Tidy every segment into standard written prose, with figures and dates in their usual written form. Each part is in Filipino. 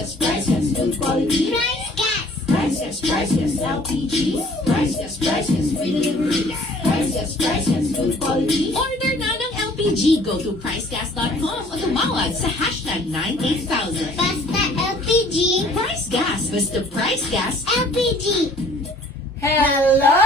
priceless, good quality. Priceless, LPG. Priceless, free delivery. Priceless, good quality. Order na ng LPG. Go to pricegas.com o tumawag sa hashtag 98000. Basta LPG. Price Gas. Basta Price Gas. LPG. Hello!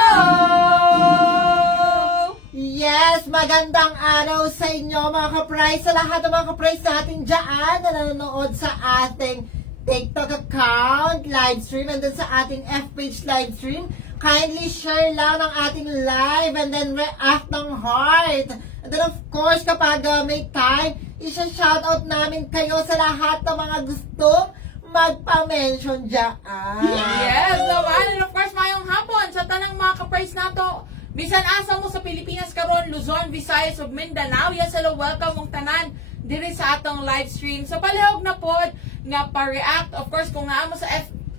Yes, magandang araw sa inyo mga ka-price, sa lahat ng mga ka-price natin dyan na nanonood sa ating TikTok account live stream and then sa ating F-page live stream. Kindly share lang ng ating live and then react ng heart. And then of course, kapag may time, isa-shoutout namin kayo sa lahat ng mga gustong magpa-mention dyan. Yes, naman. And of course, mayong hapon sa tanang mga ka-price nato. Bisan asa mo sa Pilipinas karon, Luzon, Visayas ug Mindanao. Yes, hello, welcome mong tanan diri sa atong live stream. So palihog na pod nga pa-react. Of course, kung naa mo sa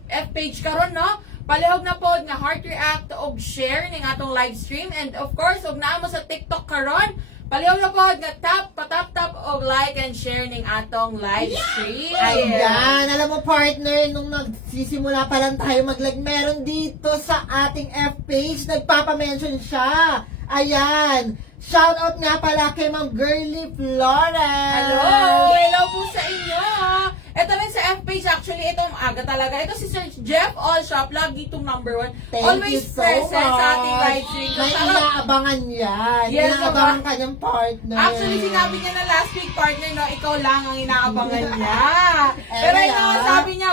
F page karon, no? Palihog na pod nga heart react og share ning atong live stream. And of course, ug naa mo sa TikTok karon, palihog na pod nga patap og like and share ning atong live stream. Ayan, alam mo partner, nung nagsisimula pa lang tayo mag-live, meron dito sa ating F-page, nagpapamention siya. Ayan, shoutout nga pala kay Ma'am Girly Flores. Hello po sa inyo. Ito rin sa F-page, actually, itong aga talaga. Ito si Sir Jeff Allshop, lagi itong #1. Thank Always you so present much. sa ating live stream. May Sarap. inaabangan yan. Yes, Inaabangan diba? kanyang partner. Actually, sinabi niya na last week, partner, no, ikaw lang ang inaabangan niya. Pero Ella. ito, sabi niya,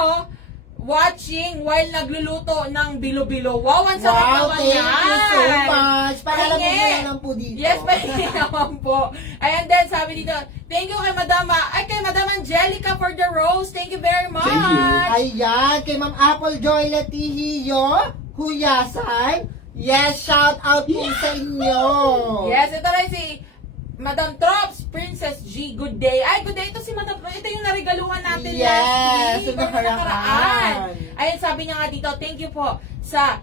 watching while nagluluto ng bilo-bilo. Wow, ang sarap Wow, naman thank yan. you so much. Para Pahingi. lang lang po dito. Yes, pahingi naman po. Ayan din, sabi dito, thank you kay kay Madam Angelica for the rose. Thank you very much. Thank you. Ayan, kay Ma'am Apple Joy Latihiyo, Huyasan. Yes, shout out po sa inyo. Yes, ito rin si Madam Trops, Princess G, good day. Ay, good day. Ito si Madam Trops. Ito yung narigaluhan natin Yes, last week. yung or nakaraan. Ayan, sabi niya nga dito, thank you po sa,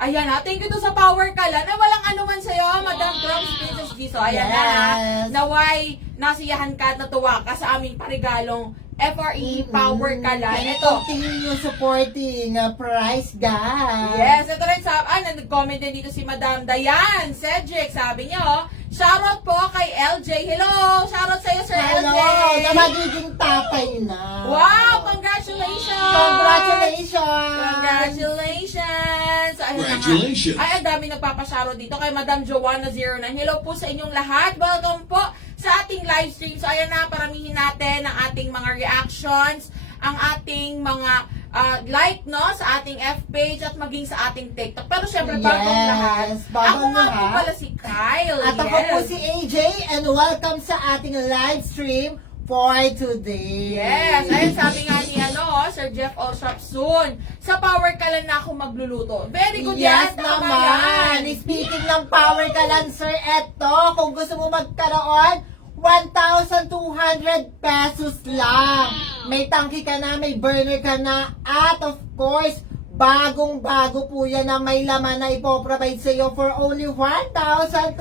ayan ha, thank you to sa Power Kala na walang anuman sa'yo, Madam Trops, Princess G. So, ayan na ha, Yes. naway nasiyahan ka at natuwa ka sa aming parigalong FRE Power Kala. And Ito, continue supporting Price Guys. yes, ito rin sa, nag-comment din dito si Madam Dayan Cedric. Sabi niya, shoutout po kay LJ. Hello! Shoutout sa'yo, Sir Hello, LJ! na magiging tatay na. Wow! Congratulations! Congratulations! Congratulations! Ayun na nga. Congratulations. Ay, ang dami nagpapashoutout dito kay Madam Joanna09. Hello po sa inyong lahat. Welcome po sa ating live stream. So, ayan na, paramihin natin ang ating mga reactions, ang ating mga like, no, sa ating F-page at maging sa ating TikTok. Pero syempre, bagong lahat. Ako nga po pala si Kyle. At ako po si AJ and welcome sa ating live stream for today. Yes, ayun sabi nga ni Sir Jeff Allshop soon. Sa Power Kalan na ako magluluto. Very good Yes yan, tama naman. yan. Speaking ng power ka lang, sir, eto, kung gusto mo magkaroon, 1,200 pesos lang. May tangki ka na, may burner ka na, at of course, bagong-bago po yan na may laman na ipoprovide sa iyo for only 1,200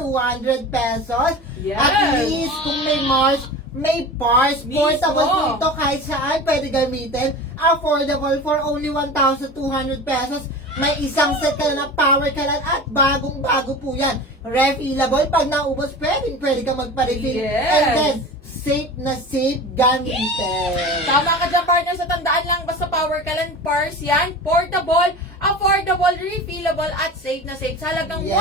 pesos. Yes. At least, kung may Mars, may parts. Mismo. Portable po ito kahit saan pwede gamitin. Affordable for only 1,200 pesos. May isang set ka na power kalan at bagong-bago po yan. Refillable. Pag naubos, pwede ka magpa-refill. Yes. And then, safe na safe gamitin. Tama ka dyan, partner. Sa tandaan lang, basta Power Kalan Pars yan. Portable, affordable, refillable, at safe na safe. Sa halagang Yes.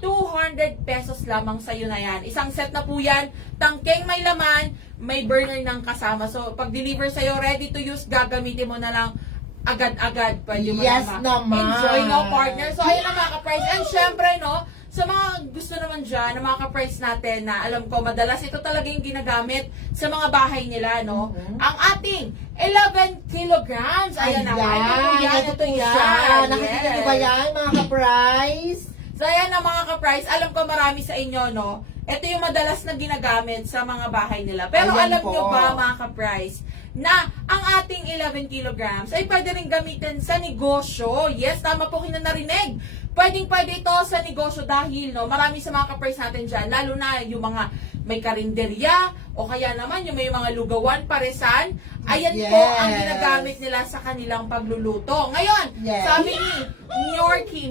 1,200 pesos lamang sa'yo na yan. Isang set na po yan. Tangkeng may laman, may burner ng kasama. So, pag-deliver sa'yo, ready to use, gagamitin mo na lang agad-agad. Pwede mo Yes naman. naman. Enjoy, no, partner. So, ayun ang mga ka-price. And syempre, no, sa mga gusto naman dyan, na mga ka-price natin na alam ko, madalas ito talaga yung ginagamit sa mga bahay nila, no? Ang ating 11 kilograms. Ayan na. Ito po siya. Nakikita niyo ba yan, mga ka-price? So, ayan na mga ka-price. Alam ko marami sa inyo, no? Ito yung madalas na ginagamit sa mga bahay nila. Pero Ayan alam po. nyo ba, mga ka-price, na ang ating 11 kilograms ay pwede rin gamitin sa negosyo. Yes, tama po kayo na narinig. Pwedeng-pwede ito sa negosyo dahil, no, marami sa mga ka-price natin dyan, lalo na yung mga may karinderya, o kaya naman yung may mga lugawan, paresan, ayan Yes. po ang ginagamit nila sa kanilang pagluluto. Ngayon, Yes. sabi ni Yorkie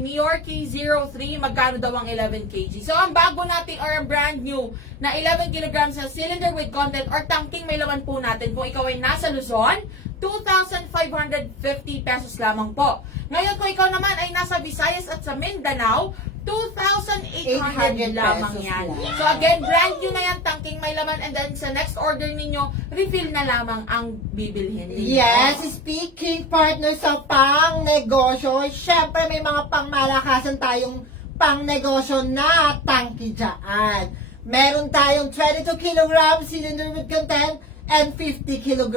03, magkano daw ang 11 kg? So, ang bago natin or ang brand new na 11 kg sa cylinder with content or tangking may laman po natin kung ikaw ay nasa Luzon, 2,550 pesos lamang po. Ngayon, kung ikaw naman ay nasa Visayas at sa Mindanao, 2,800 lamang pesos yan. lang. So again, brand new na yan, tangking may laman, and then sa next order ninyo, refill na lamang ang bibilhin ninyo. Yes, speaking partner sa pang-negosyo, syempre may mga pangmalakasan tayong pang-negosyo na tangki dyan. Meron tayong 22 kg cylinder with content and 50 kg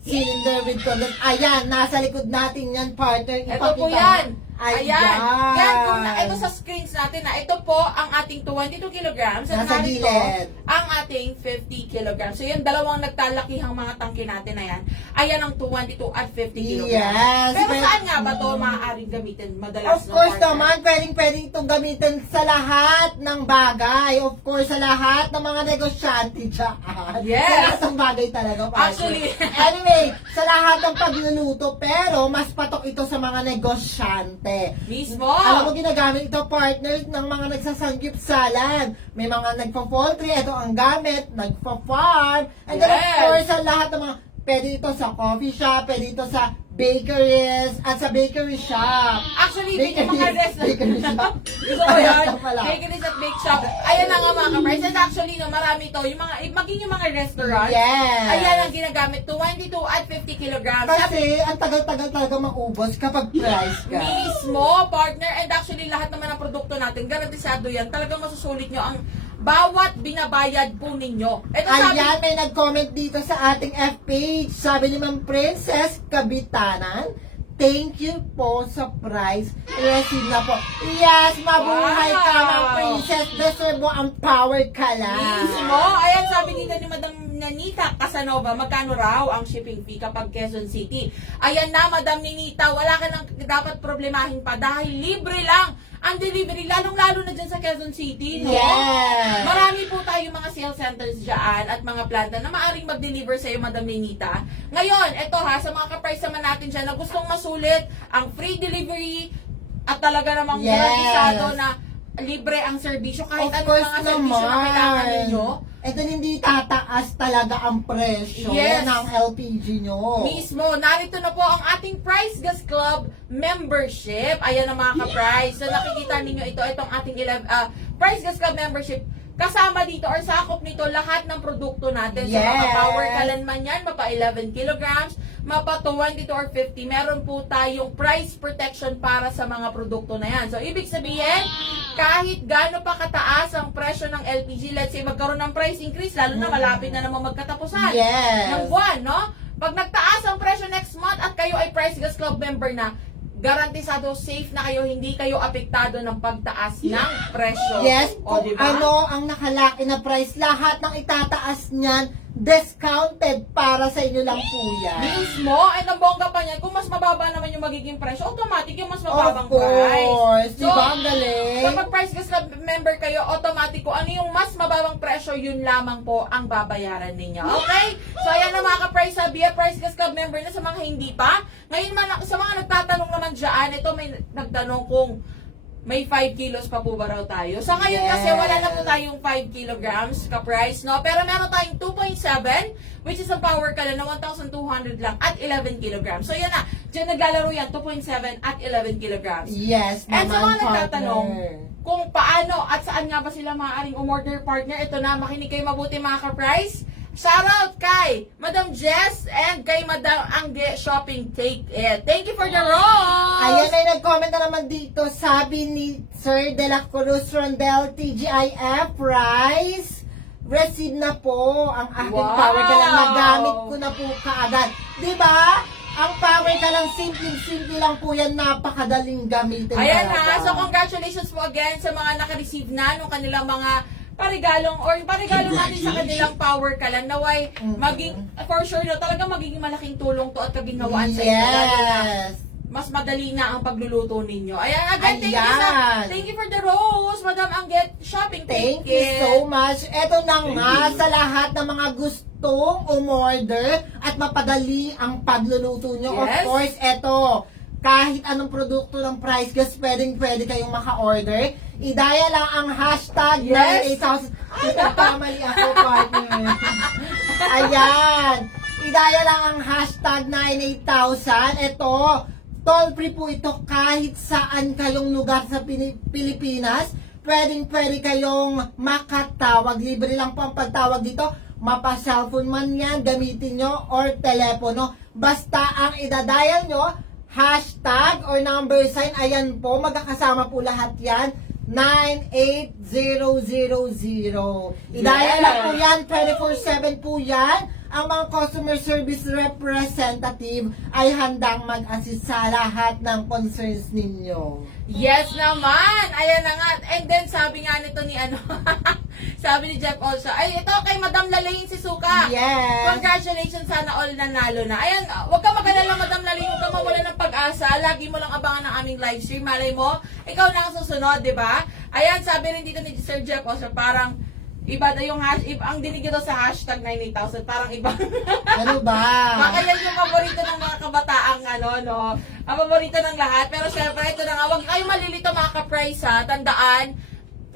cylinder with content. Ayan, nasa likod natin yan, partner. Ito po yan. Ayan. Yan, ito sa screens natin na ito po ang ating 22 kilograms at Nasa narito gilid. ang ating 50 kilograms. So yung dalawang nagtalakihang mga tangke natin na yan, ayan ang 22 at 50 kilograms. Yes. Pero Well, saan nga ba ito maaaring gamitin madalas? Of course partner? naman, pwedeng itong gamitin sa lahat ng bagay. Of course, sa lahat ng mga negosyante dyan. Yes. Sa lahat ng bagay talaga, partner. Actually. Anyway, sa lahat ng pagluluto, pero mas patok ito sa mga negosyante. Mismo. Alam mo, ginagamit ito, partners, ng mga nagsasanggip-salan. May mga nagpa-poultry, ito ang gamit, nagpa-farm. And then, of Yes. course, sa lahat ng mga, pwede ito sa coffee shop, pwede ito sa bakeries, at sa bakery shop. Actually, din yung mga Bakery shop. Gusto ko yan. Ayan pala. Bakeries at bake shop. Ayan na nga mga ka-price. And actually, no, marami to. Yung mga, maging yung mga restaurants. Yes. Ayan ang ginagamit. 22 at 50 kilograms. Kasi, ang tagal-tagal talaga maubos kapag price ka. Mismo, partner. And actually, lahat naman ng produkto natin, garantisado yan. Talagang masusulit nyo ang bawat binabayad po ninyo. Ito sabi, Ayan, may nag-comment dito sa ating F-page. Sabi ni Ma'am Princess Kabitanan, thank you po sa price. Receive na po. Yes, mabuhay ka, Wow. Ma'am Princess. Deserve mo ang power ka lang. mismo. Ayan, sabi dito ni Madam Nanita Casanova, magkano raw ang shipping fee kapag Quezon City? Ayan na, Madam Ninita, wala ka nang dapat problemahin pa dahil libre lang ang delivery, lalong-lalo na dyan sa Quezon City, no? Yes. Marami po tayong mga sales centers dyan at mga planta na maaaring mag-deliver sa iyo, Madam Ninita. Ngayon, eto ha, sa mga ka-price naman natin dyan na gustong masulit ang free delivery at talaga namang Yes. garantisado na libre ang serbisyo kahit Of anong course mga serbisyo na kailangan naman. ninyo. Ito hindi tataas talaga ang presyo Yes. ng LPG nyo. Mismo, narito na po ang ating Price Gas Club membership. Ayan ang mga ka-price. So nakikita ninyo itong ating Price Gas Club membership. Kasama dito or sakop nito lahat ng produkto natin. So Yes. mapa-power kalan man yan, mapa 11 kilograms, mapa 22 or 50. Meron po tayong price protection para sa mga produkto na yan. So ibig sabihin, kahit gaano pa kataas ang presyo ng LPG, let's say magkaroon ng price increase, lalo na malapit na naman magkatapusan Yes. ng buwan, no? Pag nagtaas ang presyo next month at kayo ay Price Gas Club member na, garantisado safe na kayo, hindi kayo apektado ng pagtaas ng presyo. Yes, O, kung diba? ano ang nakalaki na price, lahat ng itataas niyan, discounted para sa inyo lang po yan. Mismo, and ang bongga pa niyan, kung mas mababa naman yung magiging presyo, automatic yung mas mababang Of course, price. di ba ang galing? Kapag Price Gas Club member kayo, automatic kung ano yung mas mababang presyo, yun lamang po ang babayaran ninyo. Okay? So, ayan na mga ka-price, via Price Gas Club member na sa mga hindi pa. Ngayon man, sa mga nagtatanong naman dyan, ito may nagtanong kung may 5 kilos pa po ba raw tayo. Sa ngayon Yes. kasi wala na po tayong 5 kilograms ka-price, no? Pero meron tayong 2.7, which is ang power ka na 1,200 lang at 11 kilograms. So yan na, dyan naglalaro yan, 2.7 at 11 kilograms. Yes, And sa naman, mga nagtatanong partner. kung paano at saan nga ba sila maaaring umorder, partner, ito na, makinig kayo mabuti mga ka-price. Shoutout kay Madam Jess and kay Madam Angge Shopping Take It. Thank you for the rose! Ayan, may nag-comment na naman dito. Sabi ni Sir De La Cruz Rondel, TGIF Price, receive na po ang aking Wow! power ka lang. Nagamit ko na po kaagad. Diba? Ang power ka lang, simple lang po yan. Napakadaling gamitin Ayan talaga. na, so congratulations po again sa mga naka-receive na ng kanilang mga parigalong or parigalong natin sa kanilang power kalan naway maging for sure no talagang magiging malaking tulong to at kaginhawaan sa inyo lalo na Yes. mas madali na ang pagluluto ninyo. Ayan, again, Ayan. thank you for the rose, Madam Angget Shopping. Thank you so much. Ito na nga sa lahat ng mga gustong umorder at mapadali ang pagluluto nyo. Of Yes. course, ito, kahit anong produkto ng Price Gas, pwede kayong maka-order. Idaya lang ang hashtag Yes. 98,000. Nagkamali ako, partner. Ayan. Idaya lang ang hashtag 98,000. Ito, toll-free po ito kahit saan kayong lugar sa Pilipinas. Pwede kayong makatawag. Libre lang po ang pagtawag dito. Mapa-cellphone man yan, gamitin nyo, or telepono. Basta ang idadial nyo, hashtag or number sign, ayan po, magkakasama po lahat yan. 98000. Idaya lang po yan, 24/7 po yan. Ang mga customer service representative ay handang mag-assist sa lahat ng concerns ninyo. Yes naman! Ayan na nga. And then, sabi nga nito ni sabi ni Jeff also, ay, ito kay Madam Lalaine Sisuka. Yes! Congratulations, sana all nanalo na. Ayan, huwag ka mag-alala, Madam Lalaine, huwag ka mawala ng pag-asa. Lagi mo lang abangan ng aming live stream. Malay mo, ikaw na ang susunod, di ba? Ayan, sabi rin dito ni Sir Jeff also, parang iba na yung ang dinig ito sa hashtag 98,000, parang iba. Ano ba? Baka yan yung paborito ng mga kabataang no? Ang paborito ng lahat. Pero syempre, ito na nga, huwag kayong malilito mga ka-price ha. Tandaan,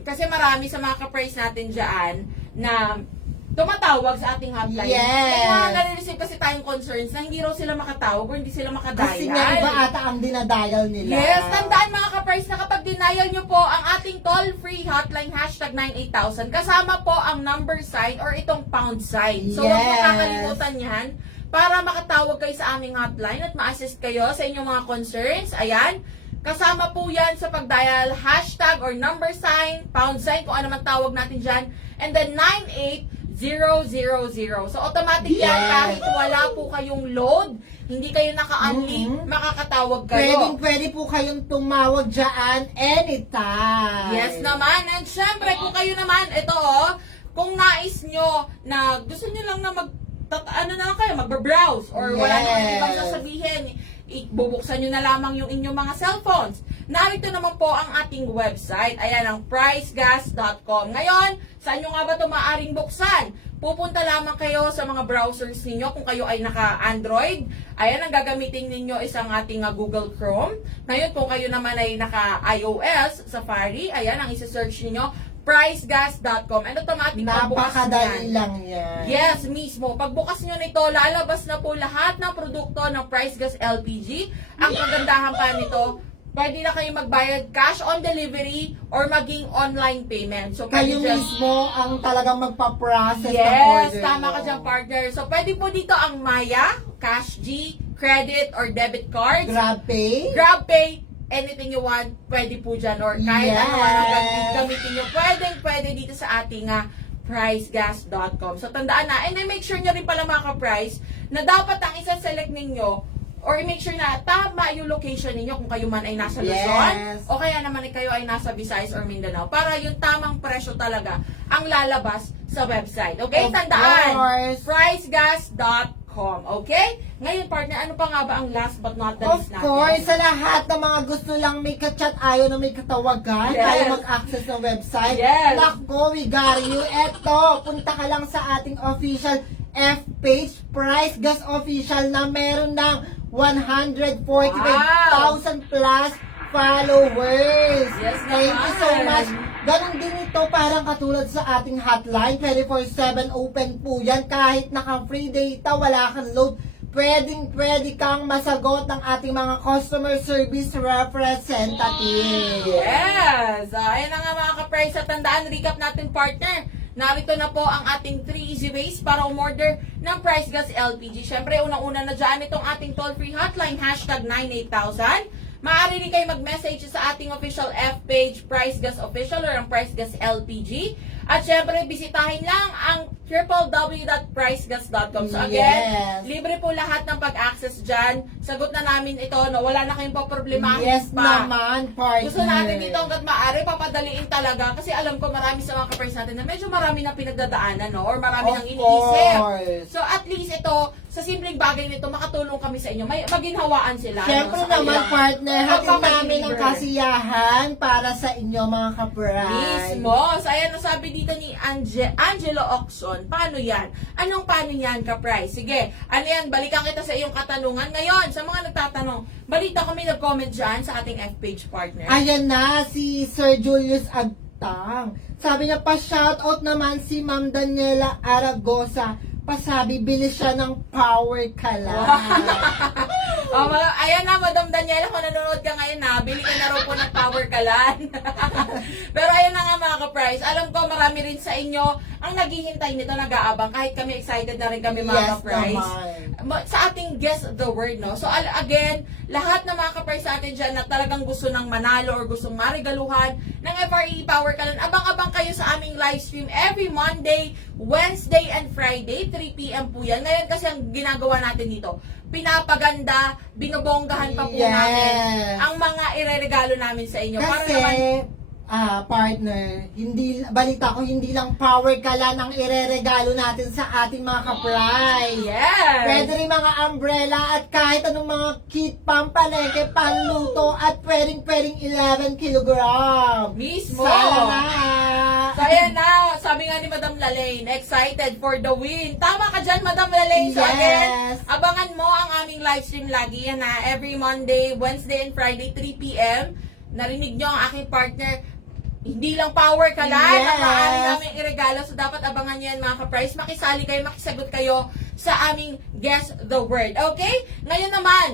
kasi marami sa mga ka-price natin dyan na tumatawag sa ating hotline. Yes. Kaya nare-receive kasi tayong concerns na hindi raw sila makatawag or hindi sila makadial. Kasi nga iba ata ang dinadial nila. Yes, tandaan mga ka-price na kapag denial nyo po ang ating toll-free hotline hashtag 98,000, kasama po ang number sign or itong pound sign. So, huwag mo Yes. kakalimutan yan para makatawag kayo sa aming hotline at ma-assist kayo sa inyong mga concerns. Ayan. Kasama po yan sa pag-dial hashtag or number sign, pound sign, kung ano man tawag natin dyan. And then 98000. So, automatic yan Yes. kahit wala po kayong load, hindi kayo naka-unlink, makakatawag kayo. Pwede po kayong tumawag dyan anytime. Yes naman. And syempre, kung kayo naman, ito kung nais nyo na gusto nyo lang na magbabrowse or wala Yes. namang ibang sasabihin, bubuksan nyo na lamang yung inyong mga cellphones. Narito naman po ang ating website. Ayan, ang pricegas.com. Ngayon, saan nyo nga ba ito maaaring buksan? Pupunta lamang kayo sa mga browsers ninyo kung kayo ay naka-Android. Ayan, ang gagamitin ninyo is ang ating Google Chrome. Ngayon, kung kayo naman ay naka-iOS, Safari, ayan, ang isa-search ninyo, pricegas.com. And automatic pagbukas Napakadali niyan. lang yan. Yes, mismo. Pagbukas nyo nito, lalabas na po lahat ng produkto ng Price Gas LPG. Ang kagandahan pa nito, pwede na kayo magbayad cash on delivery or maging online payment. So, Kayo pwede just- mismo ang talagang magpa-process ng Yes, order tama mo. ka dyan, partner. So, pwede po dito ang Maya, Cash G, credit or debit cards, GrabPay. GrabPay, anything you want, pwede po dyan. Or kahit Yes. ano ang gamitin nyo, pwede dito sa ating pricegas.com. So, tandaan na. And then, make sure nyo rin pala mga ka-price na dapat ang isa-select ninyo or make sure na tama yung location ninyo kung kayo man ay nasa Luzon Yes. o kaya naman ay kayo ay nasa Visayas or Mindanao para yung tamang presyo talaga ang lalabas sa website. Okay? Of Tandaan. course. pricegas.com. Okay? Ngayon, partner, ano pa nga ba ang last but not the Of least natin? course, sa lahat ng mga gusto lang may ka-chat, ayaw na may katawagan, Yes. ayaw mag-access ng website. Yes. Nako, we got you. Eto, punta ka lang sa ating official F-page, Price Gas Official, na meron ng 145,000 plus followers. Yes Thank you so naman. much. Ganon din ito, parang katulad sa ating hotline, 24/7 open po yan. Kahit naka-free data, wala kang load, pwede kang masagot ng ating mga customer service representative. Yes! Ayan na nga mga ka-price. Sa tandaan, recap natin, partner. Narito na po ang ating 3 easy ways para umorder ng Price Gas LPG. Siyempre, unang-una na dyan itong ating toll-free hotline, hashtag 98000. Maaari rin kayo mag-message sa ating official F-page, Price Gas Official or ang Price Gas LPG. At syempre, bisitahin lang ang www.pricegas.com. So again, Yes. libre po lahat ng pag-access dyan. Sagot na namin ito, no? Wala na kayong problema Yes pa. naman, partner. Gusto natin dito hanggat maaari, papadaliin talaga. Kasi alam ko marami sa mga kapres natin na medyo marami na pinagdadaanan, no? Or marami Of nang iniisip. course. So at least ito, sa simpleng bagay nito, makatulong kami sa inyo. May maginhawaan sila. Siyempre no, sa naman, kanilang partner, hatid namin ang pagpapalibre. kasiyahan para sa inyo, mga kapray. Mismo. So, ayan, nasabi dito ni Angelo Oxon. Paano yan? Anong paano yan, kapray? Sige, ano yan? Balikan kita sa iyong katanungan. Ngayon, sa mga nagtatanong, balita ko may nag-comment dyan sa ating F-page partner. Ayan na, si Sir Julius Agtang. Sabi niya, pa-shoutout naman si Ma'am Daniela Aragosa. Pasabi, bilis siya ng power ka lang. Ayan na, Madam Daniela, kung nanonood ka ngayon na, bili ka na raw po ng power kalan. Pero ayan na nga mga ka-price, alam ko marami rin sa inyo ang naghihintay nito, nag-aabang, kahit kami excited na rin kami mga Yes ka-price. naman. Sa ating Guess the Word, no? So again, lahat ng mga ka-price sa atin dyan na talagang gusto ng manalo or gustong marigaluhan ng FRE Power Kalan, abang-abang kayo sa aming live stream every Monday, Wednesday, and Friday, 3 p.m. po yan. Ngayon kasi ang ginagawa natin dito, pinapaganda, binobonggahan pa po Yes. namin ang mga ireregalo namin sa inyo. Para Kasi, naman, partner, balita ko, hindi lang power ka lang ang ireregalo natin sa ating mga kapray. yes! Pwede rin mga umbrella at kahit anong mga kit, pampaleke, panluto at pwedeng 11 kilogram. Mismo! Sana! So, ayan na, sabi nga ni Madam Lalaine, excited for the win. Tama ka dyan, Madam Lalaine. So, Yes. again, abangan mo ang aming live stream lagi. Yan na, every Monday, Wednesday, and Friday, 3 p.m. Narinig nyo ang aking partner. Hindi lang power ka lang Yes. ang maaari namin iregalo. So, dapat abangan nyo yan, mga ka-price. Makisali kayo, makisagot kayo sa aming Guess the Word. Okay? Ngayon naman,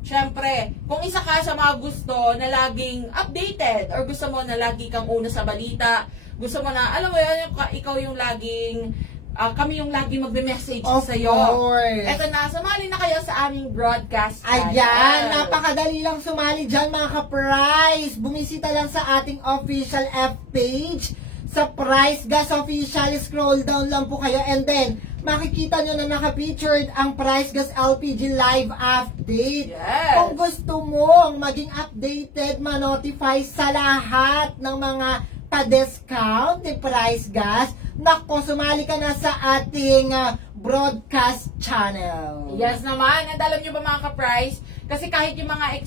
syempre, kung isa ka sa mga gusto na laging updated or gusto mo na lagi kang una sa balita, gusto mo na, alam mo yan, ikaw yung laging, kami yung laging magbe-message Of sa iyo. course. Eto na, sumali na kayo sa aming broadcast channel. Ayan, napakadali lang sumali dyan mga ka-price. Bumisita lang sa ating official F-page. Sa Price Gas Official, scroll down lang po kayo and then makikita nyo na naka-featured ang Price Gas LPG live update. Yes. Kung gusto mong maging updated, ma-notify sa lahat ng mga pa-discount ni Price Gas, nako, sumali ka na sa ating broadcast channel. Yes naman. And alam nyo ba mga ka-price? Kasi kahit yung mga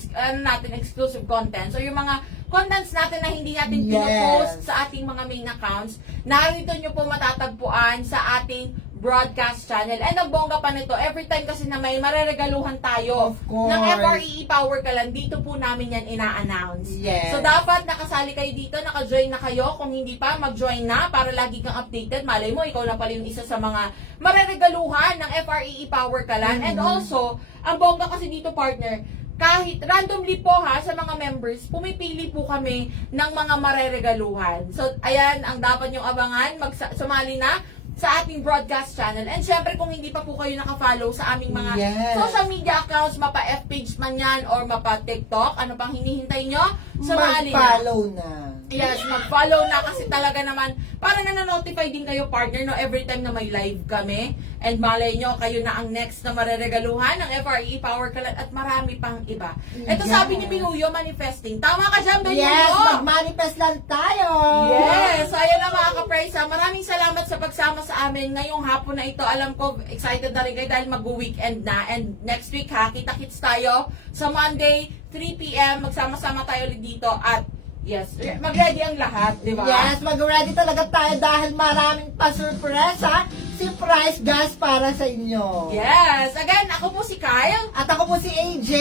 exclusive content, so yung mga contents natin na hindi natin Yes. pinopost sa ating mga main accounts, narito nyo po matatagpuan sa ating broadcast channel. And ang bongga pa nito, every time kasi na may mareregaluhan tayo Of course. ng FRE Power Kalan, dito po namin yan ina-announce. Yes. So dapat nakasali kayo dito, naka-join na kayo. Kung hindi pa, mag-join na para lagi kang updated. Malay mo, ikaw na pala yung isa sa mga mareregaluhan ng FRE Power Kalan. And also, ang bongga kasi dito, partner, kahit randomly po ha, sa mga members, pumipili po kami ng mga mareregaluhan. So, ayan, ang dapat nyong abangan, sumali na sa ating broadcast channel. And syempre, kung hindi pa po kayo nakafollow sa aming mga Yes. social media accounts, mapa F-page man yan, or mapa TikTok, ano pang hinihintay nyo? Sumali na. Mag-follow na. Yes, mag-follow na kasi talaga naman, para na-notify din kayo, partner, no, every time na may live kami. And malay nyo, kayo na ang next na mareregaluhan ng FRE Power Kalan at marami pang iba. Ito Yes. sabi ni Binuyo, manifesting. Tama ka dyan, Binuyo! Yes, mag-manifest lang tayo. Yes! So, ayun na mga ka-price. Maraming salamat sa pagsama sa amin ngayong hapon na ito. Alam ko, excited na rin kayo dahil mag-weekend na. And next week ha, kita-kits tayo sa Monday, 3 p.m. Magsama-sama tayo ulit dito. At yes, mag-ready ang lahat, di ba? Yes, mag-ready talaga tayo dahil maraming pa-surpresa si Price Gas para sa inyo. Yes! Again, ako po si Kyle. At ako po si AJ.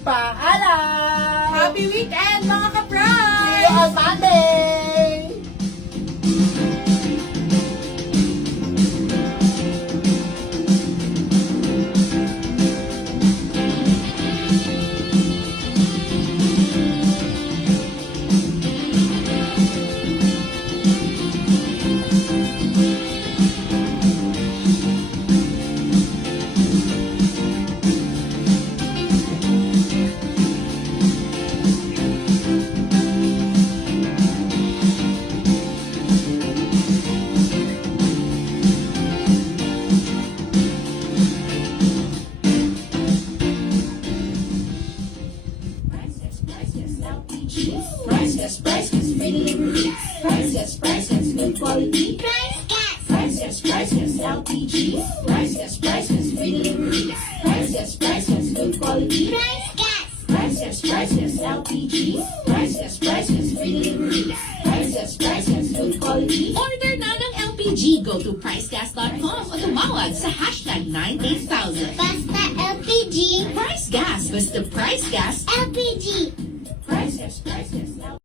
Paalam! Happy weekend mga ka-price! See you on Monday! LPG. Priceless, priceless, free delivery. Priceless, priceless, good quality. Price Gas. Priceless, priceless, LPG. Priceless, priceless, free delivery. Priceless, priceless, good quality. Order na ng LPG. Go to pricegas.com o tumawag sa hashtag 98000. Basta LPG. Price Gas. Basta Price Gas. LPG. Priceless, priceless, LPG.